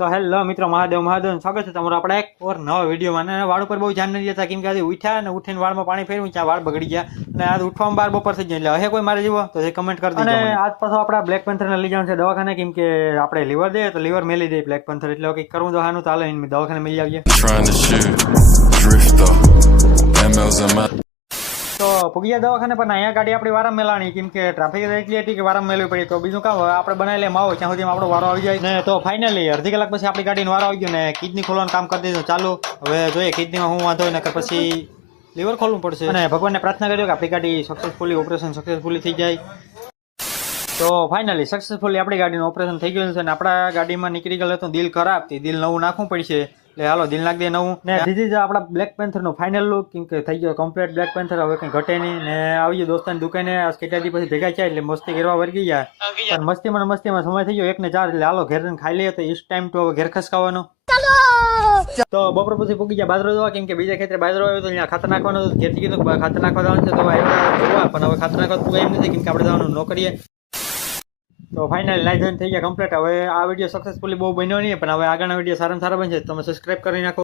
તો હેલો મિત્રો, મહાદેવ મહાદેવ, સ્વાગત છે તમારું આપણા એક ઓર નવા વિડીયોમાં. અને વાળ ઉપર બહુ ધ્યાન નથી દેતા, કેમ કે આજે ઉઠ્યા અને ઉઠીને વાળમાં પાણી ફેરવ્યું, ત્યાં વાળ બગડી ગયા અને આજ ઉઠવામાં 12 બપોર થઈ જાય. એટલે હવે કોઈ મારે જીવો તો કમેન્ટ કરી દેજો. અને આજ પાછો આપણા બ્લેક પેન્થરને લઈ જવાનું છે દવાખાને, કેમ કે આપણે લીવર દઈએ તો લીવર મેલી દે બ્લેક પેન્થર, એટલે કંઈક કરવું તો હાનું ચાલે, દવાખાને મળી આવીએ. તો પૂગ્યા દવાખાને, પણ અહીંયા ગાડી આપણી વારમ મેલાણી, કેમ કે ટ્રાફિક એટલી હતી કે વારમ મેળવી પડી. તો બીજું કામ આપણે બનાવી લે માવો, ત્યાં સુધી આપણો વારો આવી જાય ને. તો ફાઇનલી અડધી કલાક પછી આપણી ગાડીનો વારો આવી ગયો ને કિડની ખોલવાનું કામ કરી દીધું ચાલુ. હવે જોઈએ કિડનીમાં હું વાંધો હોય ને પછી લીવર ખોલવું પડશે. અને ભગવાનને પ્રાર્થના કર્યો કે આપણી ગાડી સક્સેસફુલી ઓપરેશન સક્સેસફુલી થઈ જાય. તો ફાઇનલી સક્સેસફુલી આપણી ગાડીનું ઓપરેશન થઈ ગયું છે અને આપણા ગાડીમાં નીકળી ગયેલું હતું દિલ ખરાબ, દિલ નવું નાખવું પડશે. એટલે હાલો દિલ નાખી દે નવું. ને દીધી આપણા બ્લેક પેન્થર નું ફાઇનલ લુક, કેમ કે થઈ ગયો કમ્પ્લીટ બ્લેક પેન્થર. હવે કઈ ઘટે નહીં ને આવી ગયો દોસ્તાની દુકાને. સ્કેટાજી પછી ભેગા થયા એટલે મસ્તી કરવા વર્ગી ગયા, પણ મસ્તીમાં સમય થઈ ગયો 1 ને 4. એટલે હાલો ઘેર ખાઈ લઈએ. તો ઇસ ટાઈમ તો ઘેર ખસકાવાનો. તો બપોર પછી પૂગી ગયા બાજરો જોવા, કેમ કે બીજા ખેતરે બાજરો આવ્યો તો અહીંયા ખાતર નાખવાનું ઘેરથી કીધું ખાતર નાખવા જવાનું છે. તો આવ્યા પણ હવે ખાતર નાખવા પૂગા એમ નથી, કેમ કે આપણે જવાનું નોકરીએ. તો ફાઇનલી લાઈવ જોઈન થઈ ગયા કમ્પ્લીટ. હવે આ વિડીયો સક્સેસફુલી બહુ બન્યો નહીં, પણ હવે આગળના વિડીયો સારામાં સારા બનશે. તમે સબસ્ક્રાઈબ કરી નાખો.